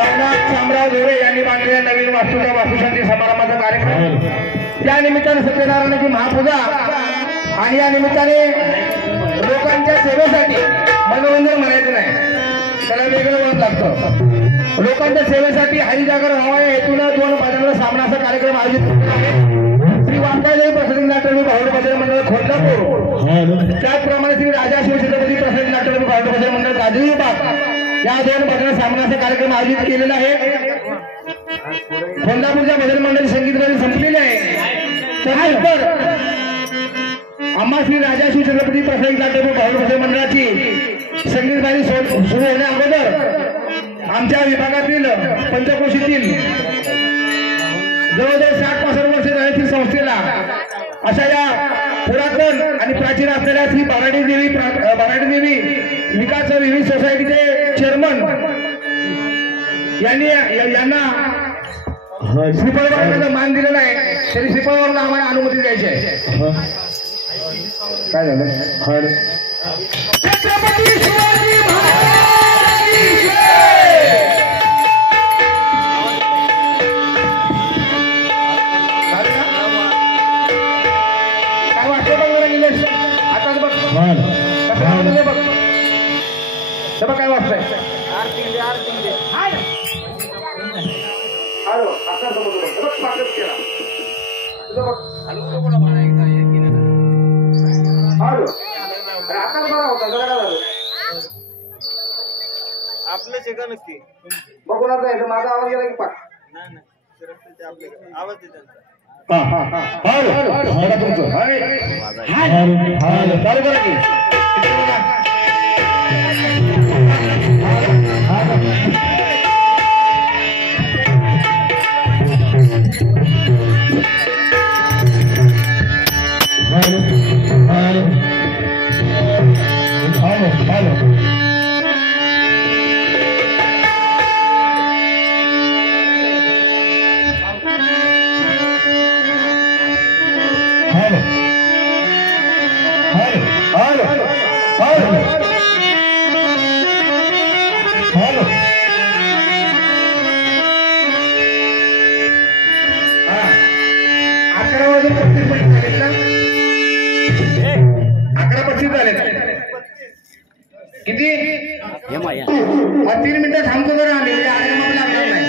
नवनाथ शामराव धोरे यांनी मांडलेल्या नवीन वास्तूच्या वास्तुशांती समारंभाचा कार्यक्रम त्या निमित्ताने सत्यनारायणाची महापूजा आणि या निमित्ताने लोकांच्या सेवेसाठी मनोरंजन म्हणायचं नाही, त्याला वेगळं वळण लागतं. लोकांच्या सेवेसाठी हरिजागर व्हावा या हेतून 2 भजनांचा सामना असा कार्यक्रम आयोजित केला आहे. श्री वामकादेवी प्रसादी नाट्यरंग भावड भजन मंडळ खोडलापूर, त्याचप्रमाणे श्री राजा शिवछत्रपती प्रसादी नाट्यरंग भावड भजन मंडळ गाजरी विभाग या 2 भजन सामनाचा कार्यक्रम आयोजित केलेला आहे. खोडलापूरच्या भजन मंडळी संगीतवारी संपलेले आहे. त्यानंतर आम्हा श्री राजा शिवछत्रपती प्रसादी नाट्यरंग भावड भजन मंडळाची संगीतवारी सुरू होण्या अगोदर आमच्या विभागातील पंचक्रोशीतील जवळजवळ 60-65 वर्ष झालेतील संस्थेला अशा या पुरातन आणि प्राचीन असलेल्या श्री बाराडी देवी विकास विविध सोसायटीचे चेअरमन यांना श्रीफळवाराचा मान दिलेला आहे. तरी श्रीफळवाराला आम्हाला अनुमती द्यायची आहे. काय झालं? छत्रपती शिवाजी महाराजांची जय. काय वाटतं बघ जरा निलेश, आताच बघ कसं वाटतंय बघ. हे बघ काय वाटतंय. हॅलो आता समोर बघ पाकच केला तुझं बघ. हॅलो आताच बरा होता जरा काय झालं आपलंच आहे का नक्की बघून आता येतं माझा आवाज गेला की पाक नाही आवाज देत चालू करा की किती 3 मिनिटं थांबतो जरा आम्ही लागणार नाही.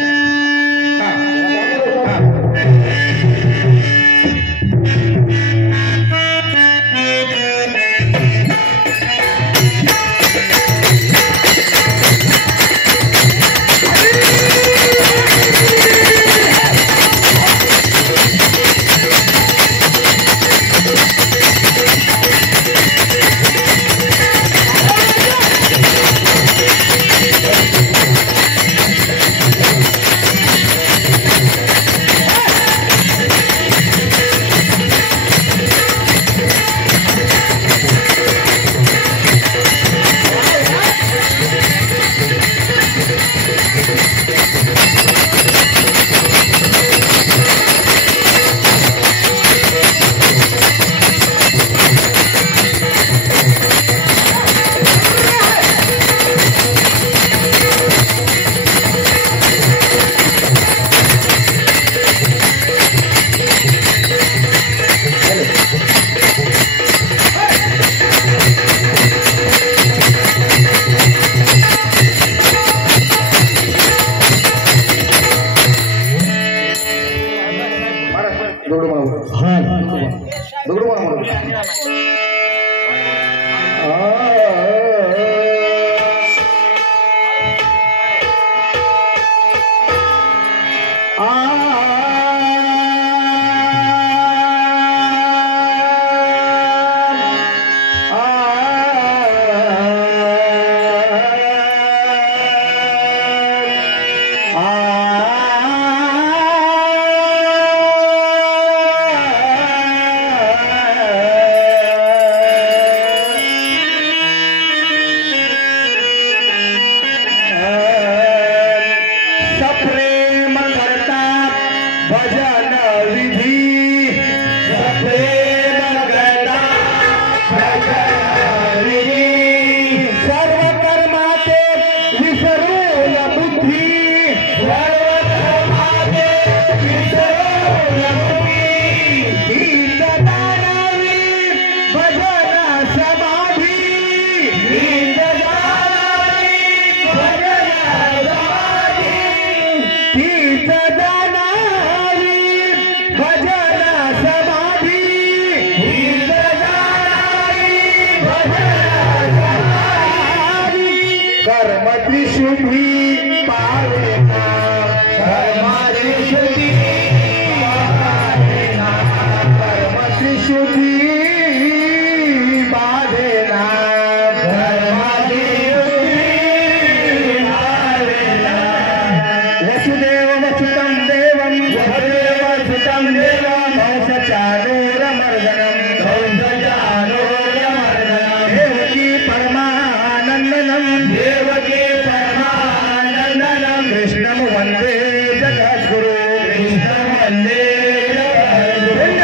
शुद्धी पावेना धर्माची शुद्धी पावेना धर्माची शुद्धी पावेना धर्माची शुद्धी पावेना वसुदेव वसुतं देवं वसुदेव वसुतं देवं कंसचाणूरमर्दनं देवकी परमानन्दनं देवकी परमानन्दनं कृष्णं वन्दे जगद्गुरु कृष्णं वन्दे जगद्गुरु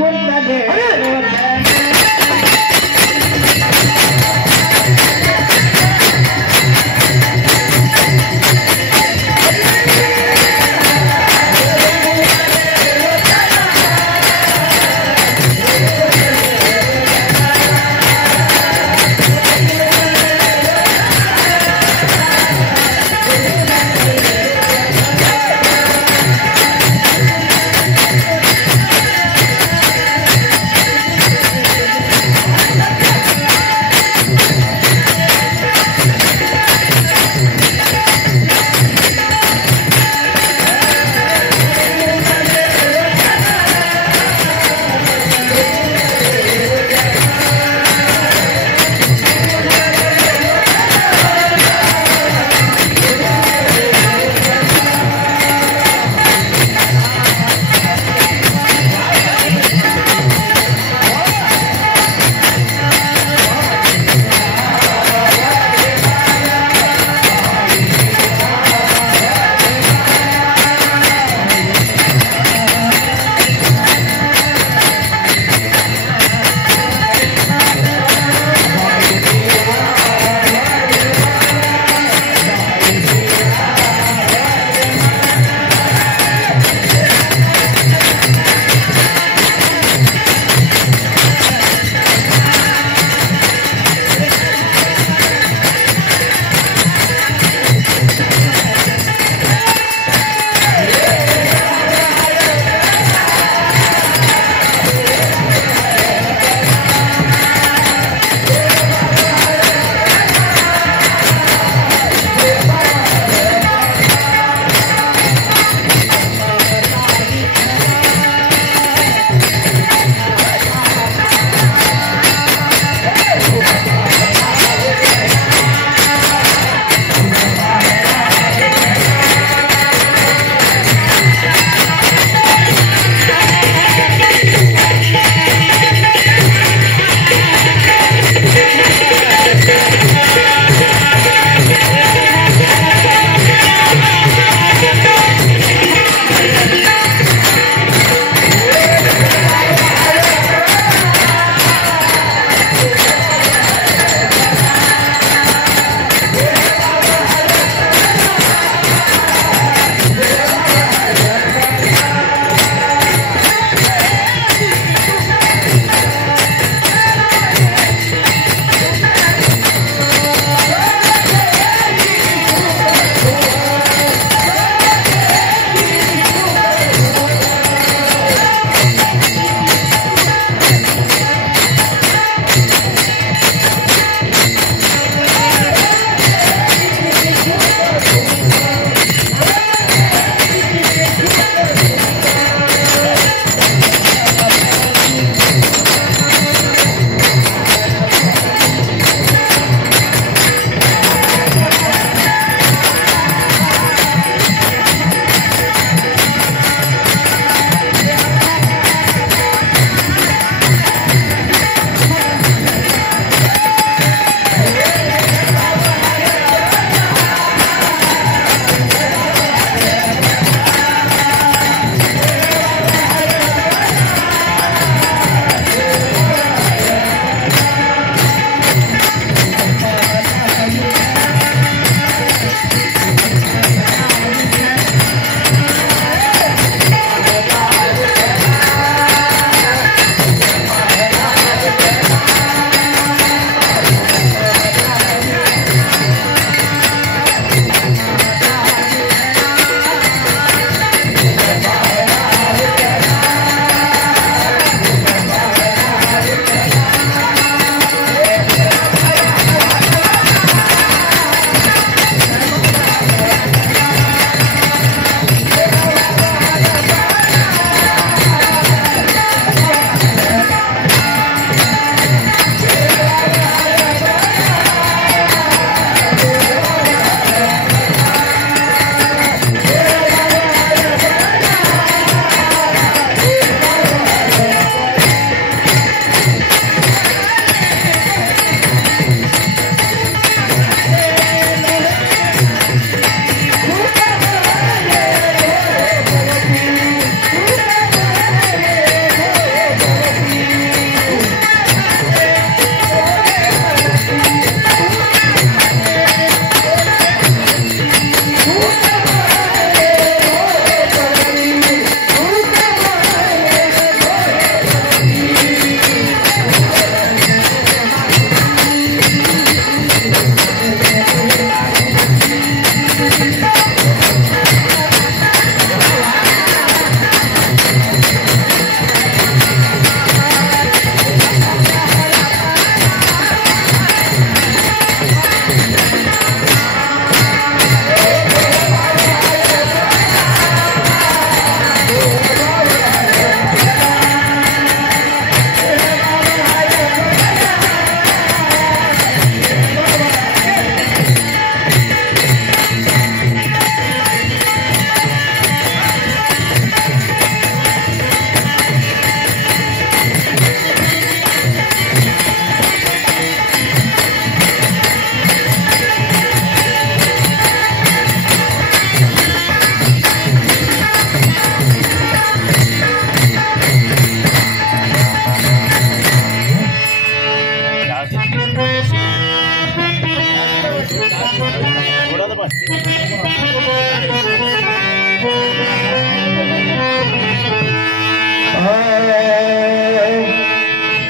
गुंतले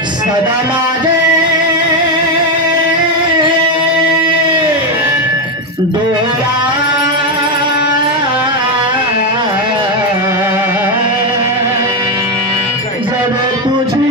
सदा माझे डोळा जर तुझी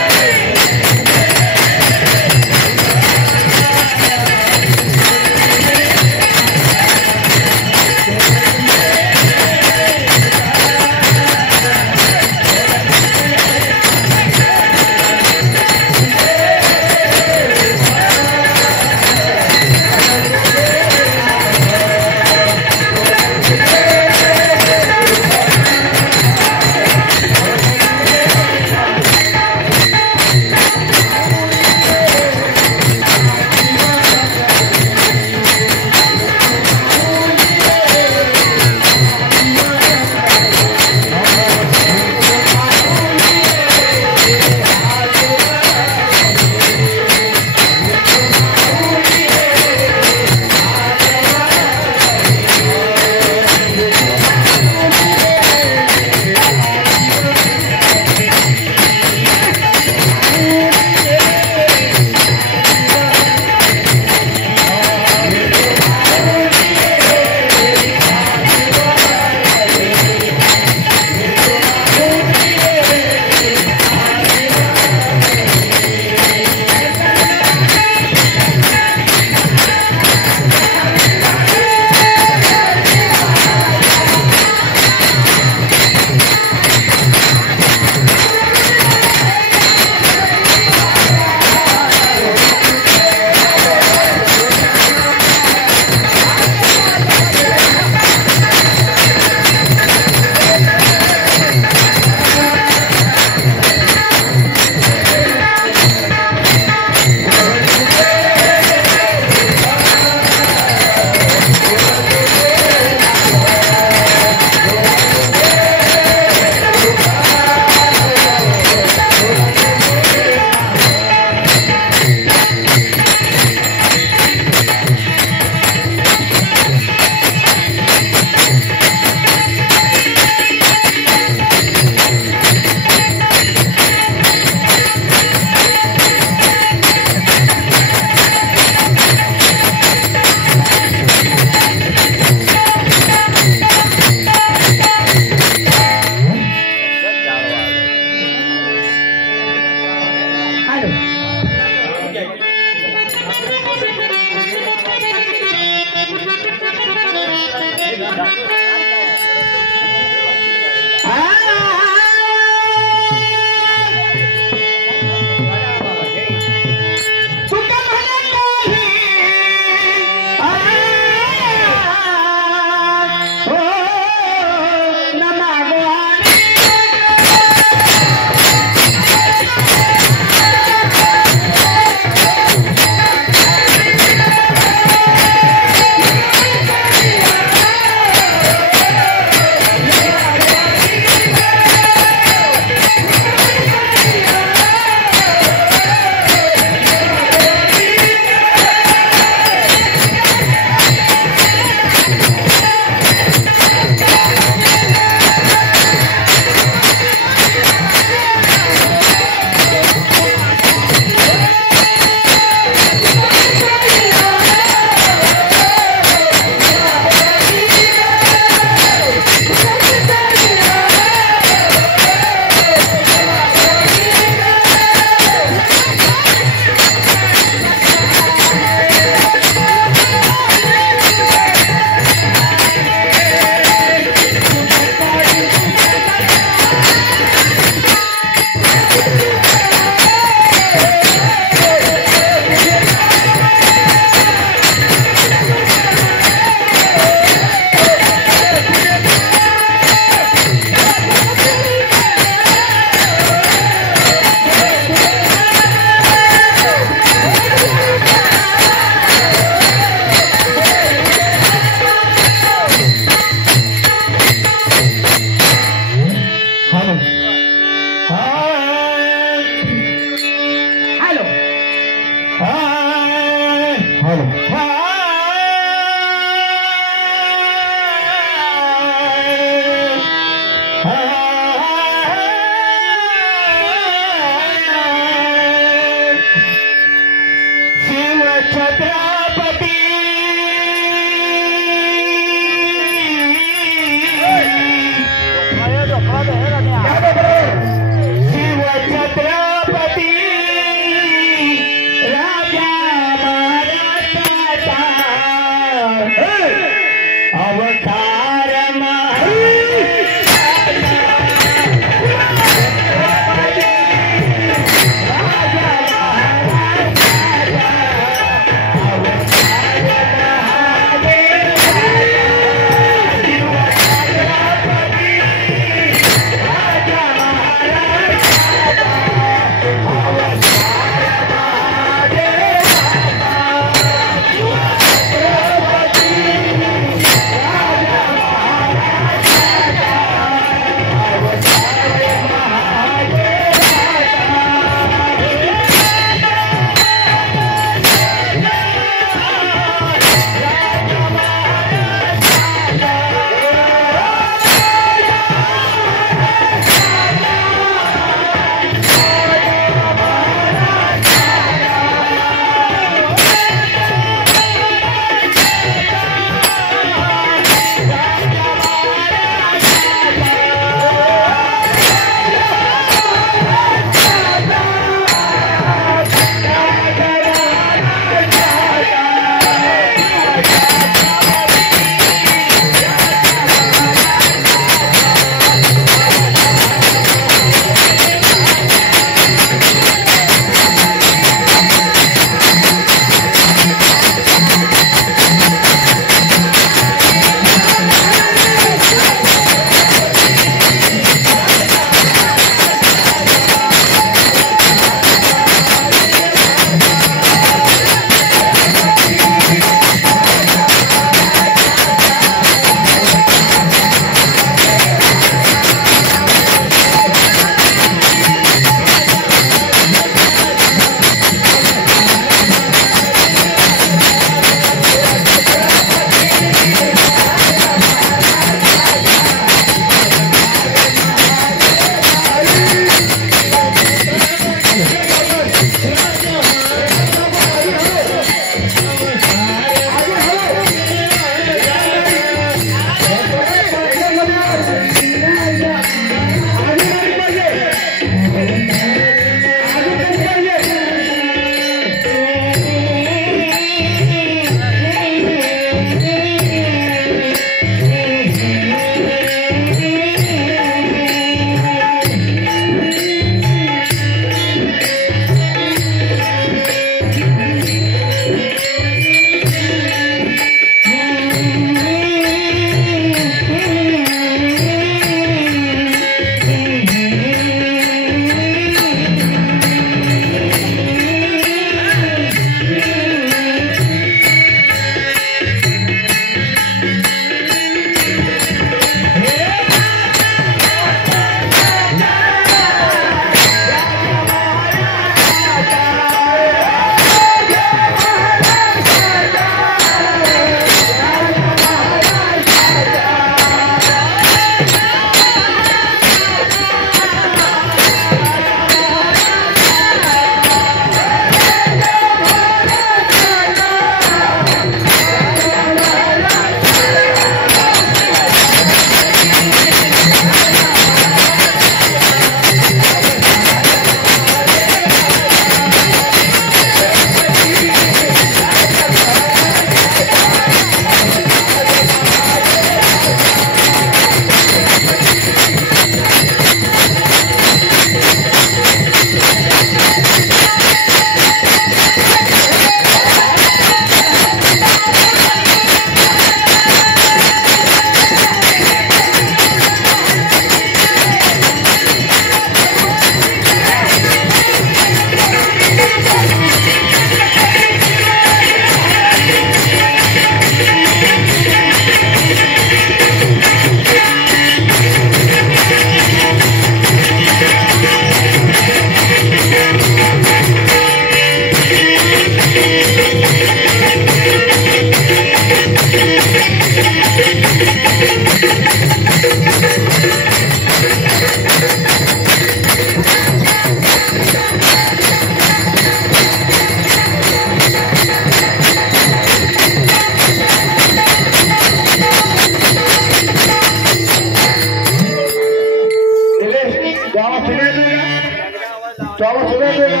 बोलता येते का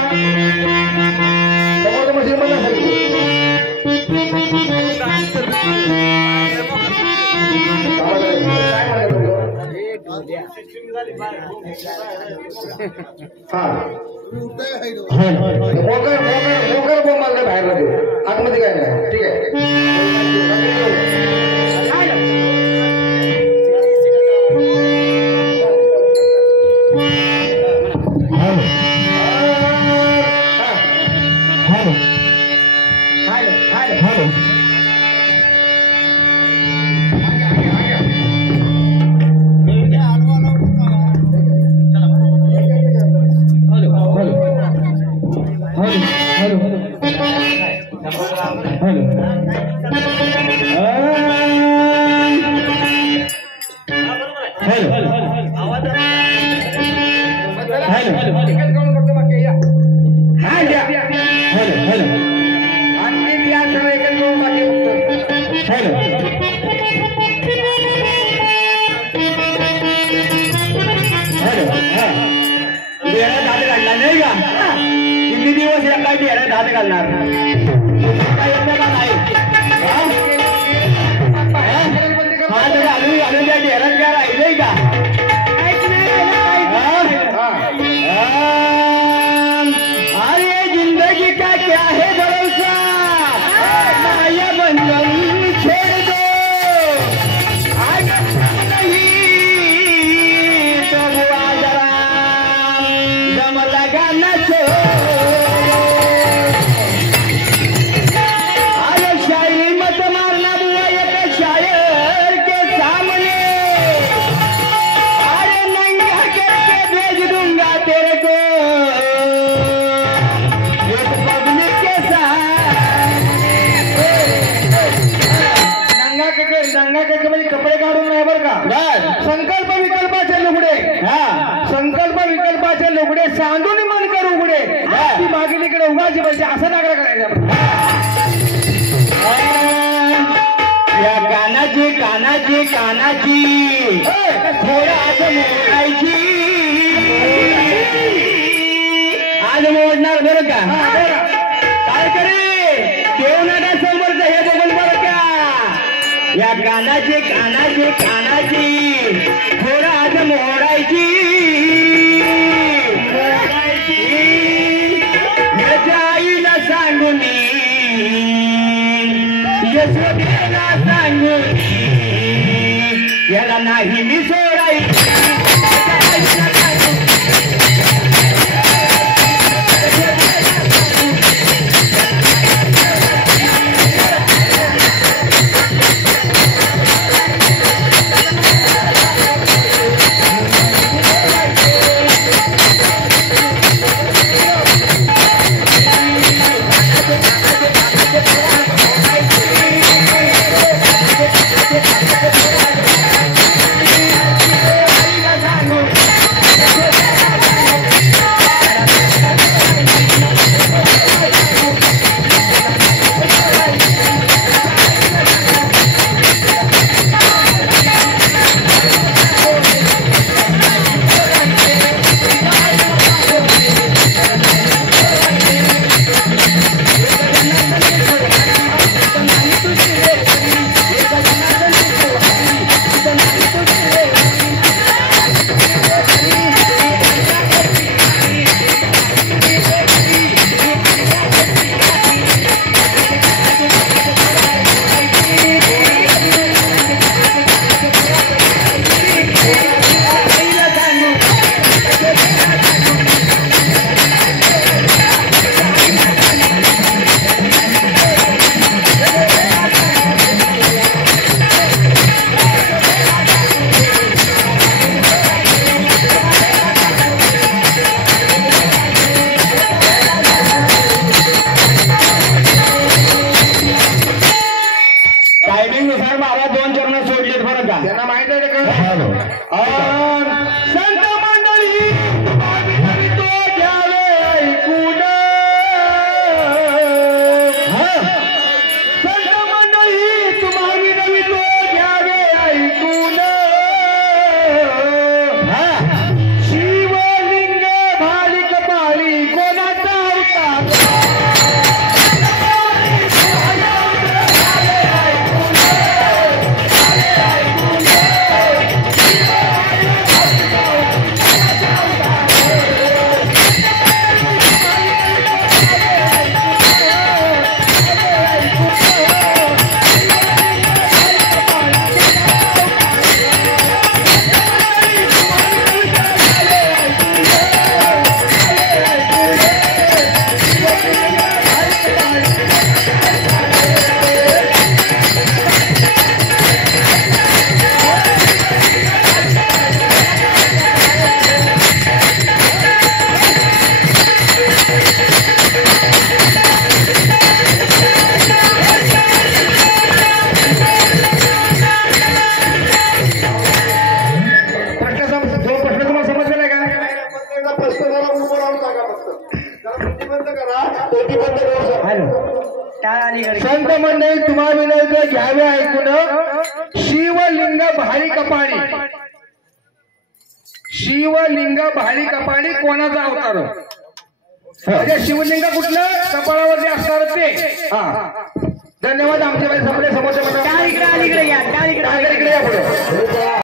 समोर मशीन बंद असेल हा मोकर बोंबाल बाहेर मध्ये आतमध्ये काय नाही ठीक आहे किती दिवस या काय डेरा दाद घालणार घालून त्या डेरात काय राहिलंय का अरे जिंदगी का क्या है भरोसा माया बंधन छोड़ दो आज नहीं तो हुआ जरा दम लगाना अरे शायरी मत मारना बुआ एक शायर के सामने अरे नंगा करके भेज दूंगा तेरे को एक पब्लिक के साथ नंगा करके म्हणजे कपडे काढून नाही बरं का संकल्प विकल्पाचे लुगडे संकल्प विकल्पाचे लुगडे सांडून मन कर उघडे ती मागिलीकडे उगाची पाहिजे असं नागरा करायचं या कानाची कानाची कानाची थोडं आज मोडायची आज मोडणार बरं का काय करे देवनाडा समोरच हे बघून बरं का या कानाची कानाची कानाची थोडं आज मोडायची याच्या आईला सांगून यशोदेला सांगून याला नाही मी सोडायची त्यांना माहित आहे का संत मंडळी तो घ्यावे ऐकून संत मंडळी तुम्हाला नवी तो घ्यावे ऐकून शिवलिंग भाली कपाळी कोणा संत मंडळी तुम्हा विनंती घ्यावे ऐकून शिवलिंग भारी कपाळी शिवलिंग भारी कपाळी कोणाचा अवतार म्हणजे शिवलिंग कुठलं कपाळावरती असणार ते हा धन्यवाद आमचे समोर समोरच्या मंडळी इकडे या पुढे